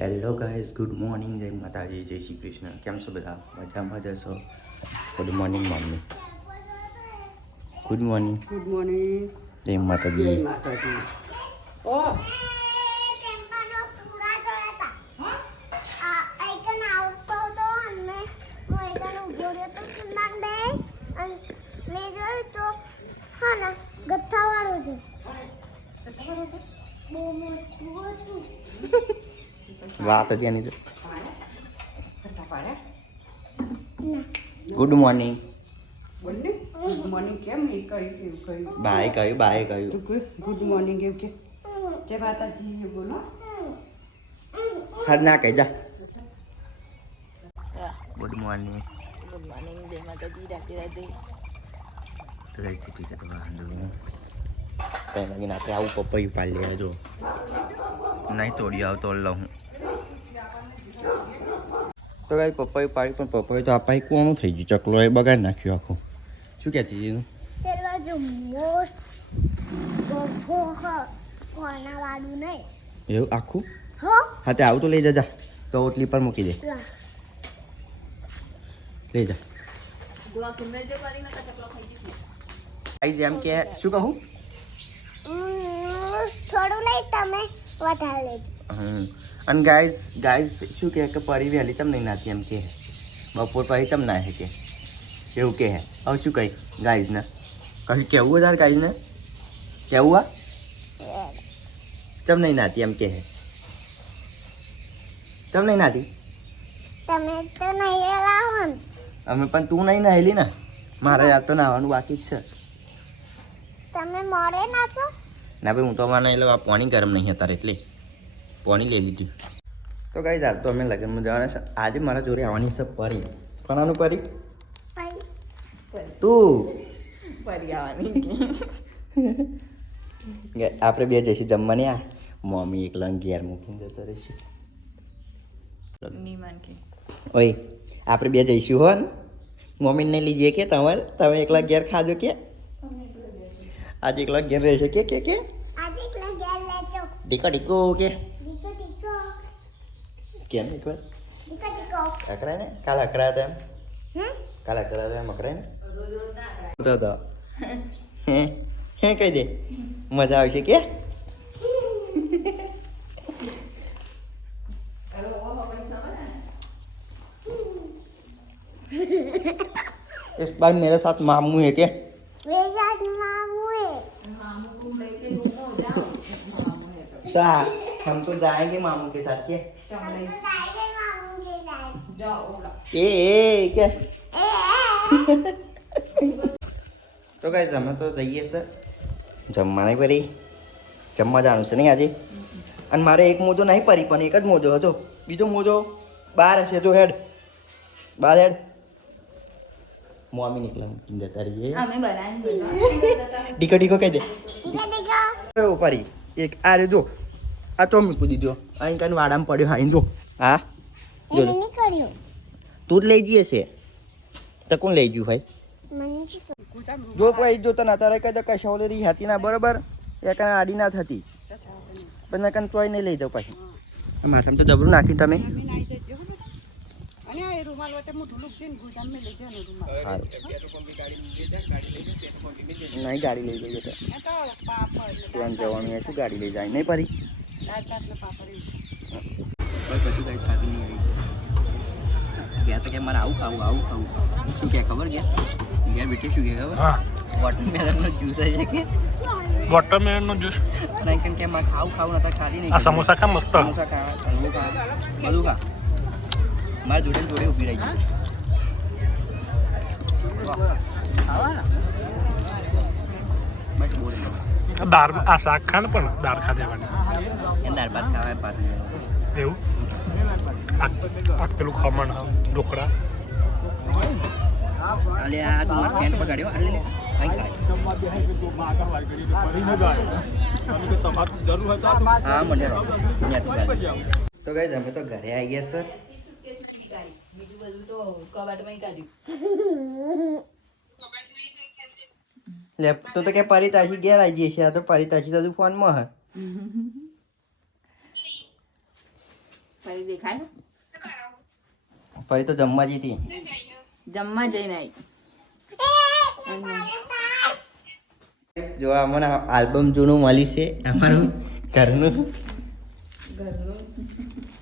Hello guys good morning જય માતાજી જય શ્રી કૃષ્ણ. કેમ છો બધા? મજામાં જશો good morning mummy. Good morning good morning જય જય માતાજી. માતાજી ઓ! જોયા હતા આ આઈકન આવતો હતો અને હું આઈકન ઊભો રહ્યો તો સુનાક બે અને મેં જોયું તો હા ગથ્થાવાળો છે બહુ મોટું હતું. વાત હતી એની ગુડ મોર્નિંગ ગુડ મોર્નિંગ કેમ એ કઈ કેવું કઈ બાય કહ્યું બાય કહ્યું. ગુડ મોર્નિંગ એવું કે. જય માતાજી બોલો. હર ના કહી જા. ગુડ મોર્નિંગ ગુડ મોર્નિંગ જય માતાજી રાધે રાધે. તો ગઈ ઠીક તો વાંધો નહીં. આપણે આવું પપૈયું પાડી લે જો. નહીં તોડી આવ તોડ લઉં હું. તો કાંઈ પપ્પાએ પાડી પણ પપ્પાએ તો આપા કોનું થઈ ગયું. ચકલો એ બગાડી નાખ્યું આખું. શું કહેતી એનું એવું આખું? હા? તે આવું તો લઈ જજા. તો ઓટલી પર મૂકી દે. લઈ જા. દુઆ કુંડલ જો કરી નકા ચકલો ખાઈ ગઈ આઈઝ એમ કે શું કહું? થોડું નહીં તમે. વધારે લેજો હમ. અને ગાઈસ ગાઈસ શું કહે કે પરી વહેલી તમ નહીં નાતી એમ કે બપોર પછી તમ ના હે કે એવું કે હે હવે શું કહી ગાઈઝને કશું કેવું વધારે ગાઈઝને કેવું આ? તમ નહીં નાતી એમ કે હે તમ નહીં નાતી તમે તો નહીં અમે પણ તું નહીં નાહેલી ને? મારે યાદ તો નાહવાનું બાકી જ છે. તમે મોડે નાખો ના ભાઈ હું તો અમારે એટલે આ પાણી ગરમ નહીં અત્યારે એટલે. પાણી લઈ લીધું. તો કઈ જાત તો અમે લગ્નમાં જવાના છે. આજે મારા જોડે આવવાની છે પરી કોનાનું પરી તું. પરી આવવાની. આપણે બે જઈશું જમવાની આ. મમ્મી એકલા ઘેર મૂકીને જતો રહીશું. ઓય આપણે બે જઈશું હો. ને મમ્મીને લઈ જઈએ કે તમારે? તમે એકલા ઘેર ખાજો કે. આજે એકલા ઘેર રહેશે કે કે કે આજે એકલા ઘેર લેજો ટીકો ટીકો કે ડીકો ડીકો કેમ એકવાર ડીકો ડીકો અકરાય ને કાલ અકરાયા હતા એમ હમ કાલ અકરાયા હતા એમ અકરાય ને તો તો હે હે કહી દે મજા આવશે કે इस बार मेरे साथ मामू है क्या सा हम तो जाएंगे मामू के साथ के हम तो जाएंगे मामू के साथ ए ए क्या ए તો ગાઈસ અમે તો જઈએ છે જમવાના પરી જમવા જવાનું છે નહીં આજે અને મારે એક મોજો નહીં પરી પણ એક જ મોજો હતો બીજો મોજો બાર હશે જો હેડ બાર હેડ મમ્મી નીકળ્યા મૂકીને જતા રહીએ અમે બનાવી ડીકો ડીકો કહી દે ડીકો ડીકો કયો પરી એક આ રે જો આ તો મૂકી દીધો અહીં કાન વાડામાં પડ્યો. હા અહીં જો. હા? જો તું જ લઈ જઈએ છે. તો કોણ લઈ ગયું ભાઈ? જો કોઈ જો તને અત્યારે કઈ કશા ઓલી હતી ના બરોબર? એ કાંઈ આડી ના થતી. પણ કાંઈ ચોય નહીં લઈ જાઉં પાછી. માથામાં તો જબરું નાખ્યું તમે. નહીં ગાડી લઈ જઈએ તો. તો જવાનું શું ગાડી લઈ જાય? નહીં પરી? ગયા તો કે મારે આવું ખાવું આવું ખાવું. શું કે ખબર કે ઘેર બેઠી શું કે ખબર? વોટરમેલનનો જ્યુસ છે કે? વોટરમેલનનો જ્યુસ નહીં કેમ કે મારે ખાવું ખાવું નતા ખાલી નહીં આ સમોસા ખા મસ્ત. સમોસા ખા ખા બધું ખા. મારા જોડે જોડે ઊભી રહી ગઈ. બોલ. દાળ આ શાક ખાને પણ દાળ ખાધે એ દાળ ભાત ખાવા પાછું? એવું? આ પેલું ખમણ હા, ઢોકળા. અલે આ પેન્ટ પગાડ્યો અલે લે. અહીં ખાય. હા મને તો ગઈ અમે તો ઘરે આવી ગયા સર બીજું બધું તો કબાટમાં કાઢ્યું. લે તો કે પરિતાજી ઘેર આવી છે આ તો પરિતાજી તો ફોનમાં હે. ફરી દેખાય ફરી તો જમવા જઈતી જમવા જઈને આવી. જો અમને આલ્બમ જૂનું મળ્યું છે અમારું ઘરનું.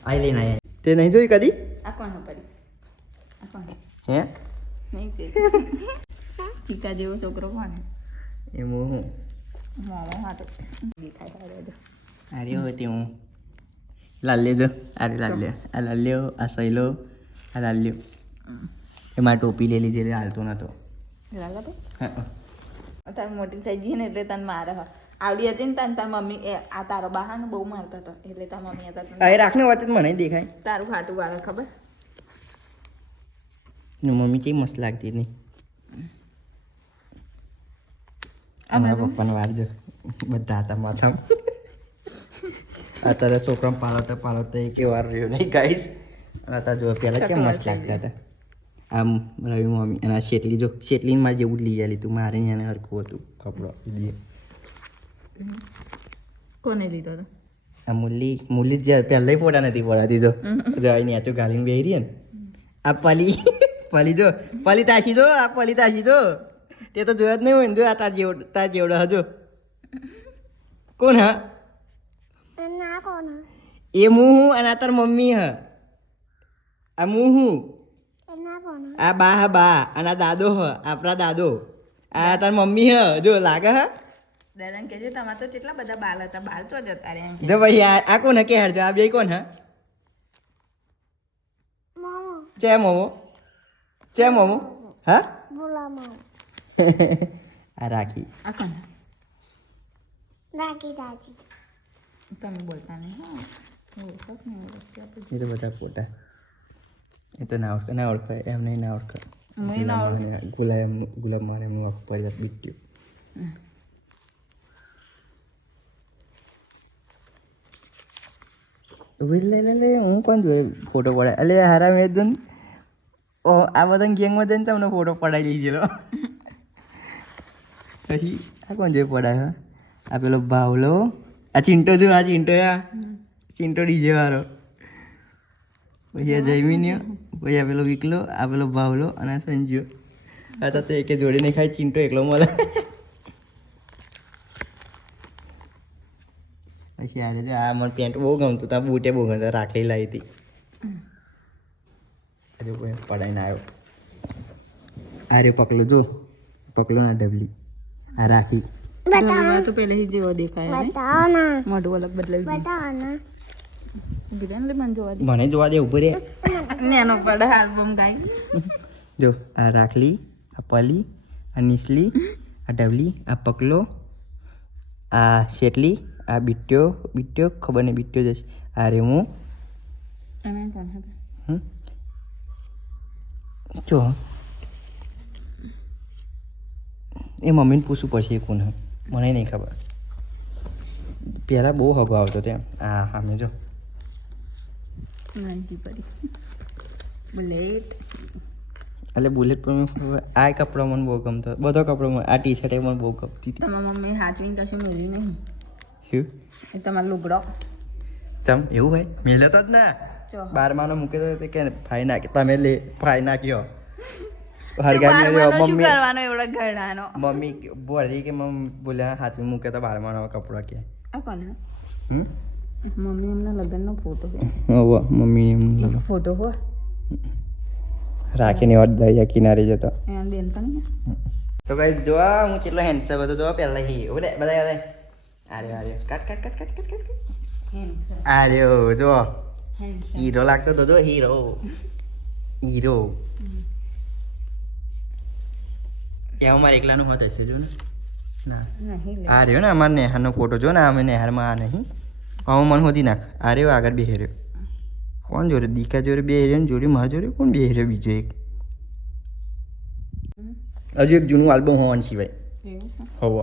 આઈ લઈને આયા. તે નહીં જોઈ કદી? આ કોણ આ કોણ હે? નહીં તે. ચીકા જેવો છોકરો કોણ એમાં હું તો અરે હું લાલ્યો જો અરે લાલ્યો આ લાલ્યો આ સહેલો આ લાલ્યો એમાં ટોપી લઈ લીધી હાલતો નતો. તો હા. તારી મોટી થઈ ગઈ ને એટલે તને મારે આવડી હતી ને તને તાર મમ્મી આ તારો બહાર બહુ મારતો હતો એટલે તાર મમ્મી હતા એ રાખને વાત મને દેખાય. તારું ફાટું વાળે ખબર? ને મમ્મી કેવી મસ્ત લાગતી નહીં અમારા પપ્પાને વાળજો બધા હતા માથા અત્યારે છોકરા પાલવતા પાલવતા એક વાર રહ્યો નહીં ગાઈસ અને અત્યારે જો પહેલાં કેમ મસ્ત લાગતા હતા. આમ રવિ મમ્મી અને શેટલી જો શેટલીને મારે જેવું લઈ જાય તું. મારે એને હરખું હતું કપડો દીએ કોને લીધો હતો? આ મુરલી મુરલી જ પહેલાં ફોટા નથી પડાતી જો. જો અહીં નેચો ગાલીને બેહી રહી ને. આ પલી પલી જો પલી તાશી જો આ પલી તાશી જો. તે તો જોયા જ નહીં હોય ને જો આ તાર જેવડો તાર જેવડો હજો. કોણ હા? ના કોણ એ હું હું અને આ તાર મમ્મી હ. આ હું. હું? આ બા હા બા. અને આ દાદો હ આપણા દાદો. આ તાર મમ્મી હ જો લાગે હ? દાદાને કહેજે તમારે તો કેટલા બધા બાલ હતા. બાલ તો જતા રહ્યા જો ભાઈ આ કોણ કે હેડ આ બે કોણ હા? મોમો. ચે મોમો? ચે મોમો? હા? બોલા મોમો. આ રાખી. આ કોણ રાખી દાજી તમે બોલતા નહીં ઓળખો. એ તો બધા ફોટા. એ તો ના ઓળખ ના ઓળખાય એમને નહીં ના ઓળખું. ગુલાબ ગુલાબ મારે હું પરિવાર બીટ્યું. લે લે લે હું કોણ જોડે ફોટો પડાય? એટલે હારા મેં આ બધા ગેંગમાં જઈને તમને ફોટો પડાવી લીધેલો. પછી આ કોણ જે પડાય આ પેલો ભાવલો. આ ચિંટો જો આ ચિંટો આ? ચિંટો ડીજે વાળો. પછી આ જૈમિન્યો પછી આ પેલો વિકલો, આ પેલો ભાવલો અને આ સંજ્યો. આ તો એકે જોડે નહીં ખાય, ચિંટો એકલો મળે. પછી આ જો આ મને પેન્ટ બહુ ગમતું ત્યાં બૂટે બહુ ગમતા રાખેલી લાવી હતી. કોઈ પડાઈને આવ્યો. આ રે પકલો જો. પકલો ના ડબલી. આ રાખી મને તો પહેલેથી જેવો દેખાય ને. બતાવો ના. મોઢું અલગ બદલાવી બતાવો ના. મને જોવા દે. મને ઊભો રે. નેનો પડે આલ્બમ ગાઈસ. જો આ રાખલી આ પલી આ નીસલી આ ડબલી આ પકલો આ શેટલી આ બીટ્યો બીટ્યો ખબર નહીં બીટ્યો જશે આ રેમો જો એ મમ્મીને પૂછવું પડશે એ કોને મને નહીં ખબર. પહેલાં બહુ હગો આવતો ત્યાં આ મેં જો. બુલેટ. એટલે બુલેટ પણ આ કપડો મને બહુ ગમતો બધો કપડો આ ટી શર્ટ એ મને બહુ ગમતી હતી. તમારા મમ્મી હાચવીને કશું મેળ્યું નહીં? શું? એ તમારો લુગડો. તમ એવું હોય? મેલે તો જ ને. બારમાનો મૂકે તો કે ફાઈ નાખી તમે લે ફાઈ નાખ્યો હરગાઈ શું મમ્મી કરવાનો એવડો ઘરડાનો? મમ્મી બોલી કે મમ્મી બોલ્યા હાથમાં મૂકે તો બારમાનો કપડા કે. આ કોને? હમ? મમ્મી એમના લગ્નનો ફોટો હોવ મમ્મી એમનો ફોટો હો રાખીને ઓર દરિયા કિનારે જતો. એમ બેન પણ તો ભાઈ જોવા હું કેટલો હેન્ડસમ હતો જોવા પહેલા હી. ઓલે બધા આરે આરે કટ કટ કટ કટ કટ કાટ. આર્યો જો. હીરો લાગતો તો જો હીરો. હીરો. એ અમારે એકલાનું હોત હશે જો ને. ના આ રહ્યો ને અમારે નેહારનો ફોટો જો ને અમે નેહારમાં આ નહીં. હવે મને હોતી નાખ. આ રહ્યો આગળ બે રહ્યો. કોણ જોડે? દીકા જોડે બે રહ્યો ને જોડે મારા જોડે? કોણ બે રહ્યો બીજો એક? હજુ એક જૂનું આલ્બમ હોવાનું સિવાય. હોવો.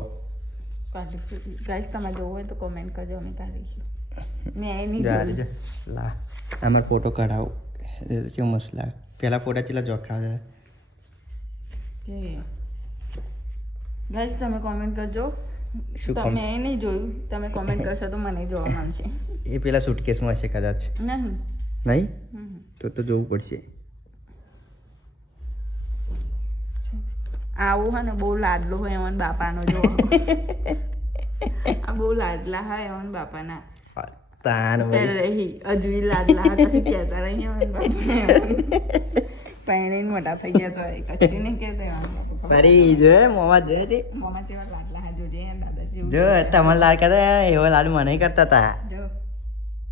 ગાઈસ તમારે જોવું હોય તો કોમેન્ટ કરજો અમે કાઢીશું મેં એ નહીં જા જોયું. જા. લા અમારે ફોટો કઢાવો. કેવું મસ્ત લાગે. પહેલાં ફોટા ચેલા જોખા હતા? ગાઈસ તમે કોમેન્ટ કરજો. તમે એ નહીં જોયું. તમે કોમેન્ટ કરશો તો મને જોવા મળશે. એ પેલા સુટકેસમાં હશે કદાચ. નહીં. નહીં? તો તો જોવું પડશે. આવું હોય ને બહુ લાડલો હોય એમન બાપાનો જો. આ બહુ લાડલા હોય એમન બાપાના. તાન હજુ લાડલા હા, કહેતા નહીં એમન બાપા પહેણીને મોટા થઈ ગયા તો કશું નહીં કહેતા એમન. ફરી જો મોમાં જોયે તે. મોમાં જેવા લાડલા હા જોજે દાદાજી જો તમારા લાડ કરતા એવો લાડ મને કરતા હતા. જો.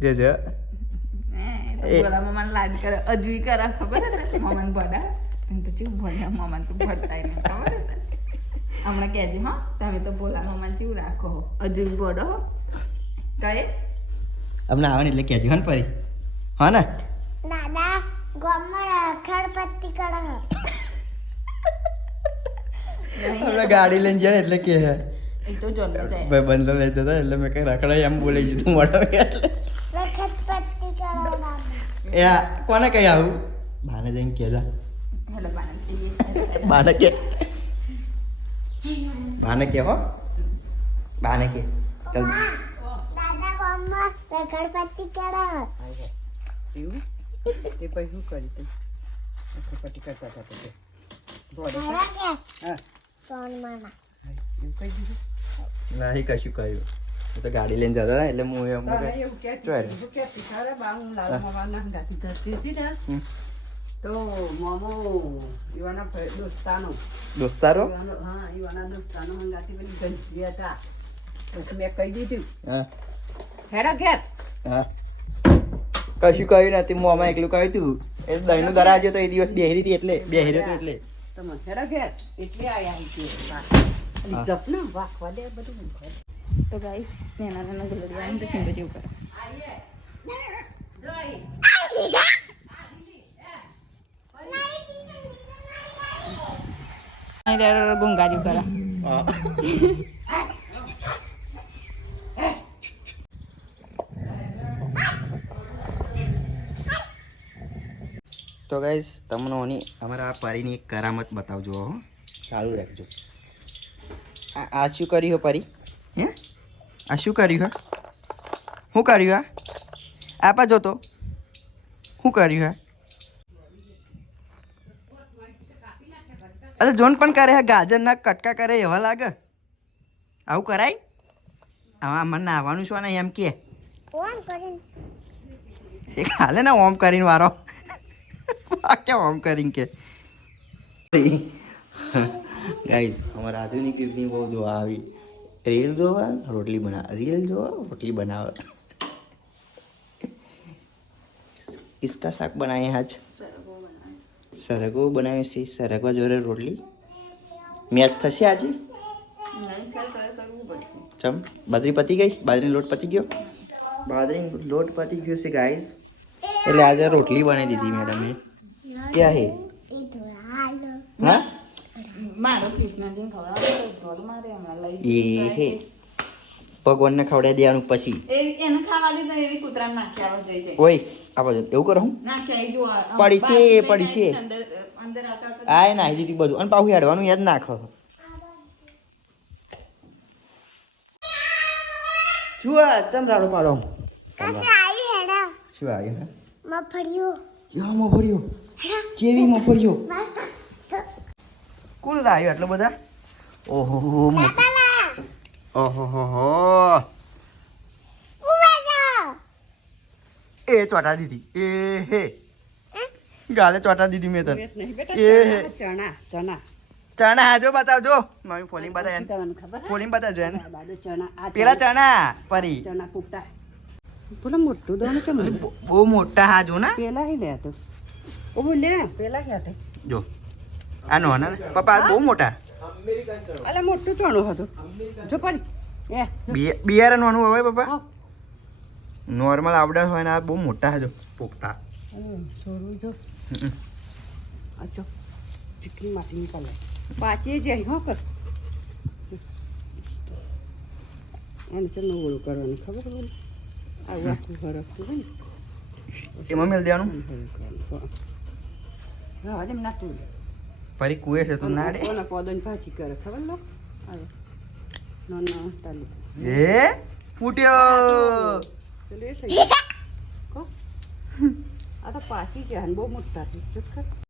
જો જો હે, એ- બોલા મમ્માને લાડ કરે અજવી કરે ખબર હતી મમ્માને ભડા. તને તો ચેવું તો ખબર હમણાં કહેજે હા તમે તો ભોલા મમ્માને ચેવું રાખો અજવી ભડો કહે હમણાં આવે એટલે કહેજો હા ને ફરી. હા ને? દાદા ગામમાં રખડપટ્ટી કરે. છે. ગાડી લઈને ગયા ને એટલે કે એ તો જન્મ ભાઈ બંધ લઈ જતા એટલે મેં કઈ રખડાઈ એમ બોલી દીધું તું એટલે. એ કોને કઈ આવું? બાને જઈને કહેલા હેલો બાને કે બાને કે હો. બાને કે ચાલ. દાદા ગામમાં રખડપટ્ટી કરે. એવું? તે પછી શું કરી તું? કરતા હતા તે. હા. સોન મામા એવું કહી દીધું નહીં કશું કહ્યું તો ગાડી લઈને જતા હતા એટલે હું એમ ચોય. તો મોમો યુવાના દોસ્તાનો. દોસ્તારો? હા ઈવાના દોસ્તાનો હંગાતી પેલી ગંજી હતા. પછી મેં કહી દીધું હા. હેરા ઘેર. હા. કશું કહ્યું નથી મોમા એકલું કહ્યું તું. એ દહીંનું દરા આજે તો એ દિવસ બેહરી હતી એટલે બેહરી હતો એટલે. તમે હેરા ઘેર એટલે આયા આવી ગયો જપના વાખવા દે બધું તો ગાઈસ નાના નાના ગલોડિયા આવે તો સિંગો જેવું કરે. ગુંગાર્યું કરે તો ગાઈસ તમને ઓની અમારા આ પરીની એક કરામત બતાવજો હો. ચાલુ રાખજો. આ આ શું કર્યું હો પરી? હે? આ શું કર્યું હા? શું કર્યું હા? આપા જોતો. શું કર્યું હા? અરે જોન પણ કરે હે ગાજરના કટકા કરે એવા લાગે. આવું કરાય? આમાં મને નાવાનું શું નહીં એમ કે? ઓમ કરીને. એક હાલે ને ઓમ કરીને વારો. આ કેમ ઓમ કરીને કે ગાઈઝ અમારા આધુનિક યુગની બહુ જોવા આવી રીલ જોવા રોટલી બનાવ રીલ જોવા રોટલી બનાવે કિસકા શાક બનાવે આજ સરગવો બનાવે છે સરગવા જોડે રોટલી મેચ થશે આજે ચમ બાજરી પતી ગઈ બાજરીનો લોટ પતી ગયો બાજરીનો લોટ પતી ગયો છે ગાઈસ એટલે આજે રોટલી બનાવી દીધી મેડમે ક્યાં હે? એ થોડા હા? મારો કૃષ્ણજીને ખવડાવો મારે હમણાં લઈ એ હે. ભગવાનને ખવડાવી દેવાનું પછી. એને ખાવા દીધો એવી કૂતરાને નાખી જઈ જઈ ઓય આ બાજુ એવું કરો હું? પડી છે, એ પડી છે. આ અંદર આવતા આવતા આ નાખી દીધી બધું. અને પાછું હેડવાનું યાદ નાખો. શું આ ચમ રાડો પાડો શું આવ્યું હે? મફળિયું કેવા મફળીઓ કેવી મસ્ત કોણ લાવ્યો આટલો બધા? ઓહો ઓહો હો હો. એ ચોટા દીધી. એ હે. ગાલે ચોટા દીધી મેં તને. એ હે. ચણા ચણા ચણા. હાજો બતાવજો. મમ્મી ફોલિંગ બતાવ? ફોલિંગ બતાવજો એને. ચણા આ પેલા ચણા. પરી. ચણા પેલા મોટું દોણ કેમ? બહુ- મોટા હા જો ના? પેલા હી લે તો. ઓ લે પેલા ક્યાં તે જો. આ નો ના. પપ્પા આ બહુ મોટા. અલે મોટું ચણું હતું. જો પડી. એ. બિય- બિયારણવાનું હોય પપ્પા? નોર્મલ આવડા હોય ને આ બહુ મોટા હજો. પોપટા. હમ, સોરું જો. જો. ચીકણી માટી નીકળે. પાછી જાય હો કર એને છે ને ઓળું કરવાનું. ખબર હોય આવું આખું હરખતું હોય ને એમાં મેલ દેવાનું. હા એમ નાખવું ફરી કુએ છે તું નાડે કોના પોદન ભાજી કરે ખબર લો આવે નો નો તાલી એ ફૂટ્યો ચલો એ થઈ ગયું. આ તો પાછી છે બહુ મોટા છે.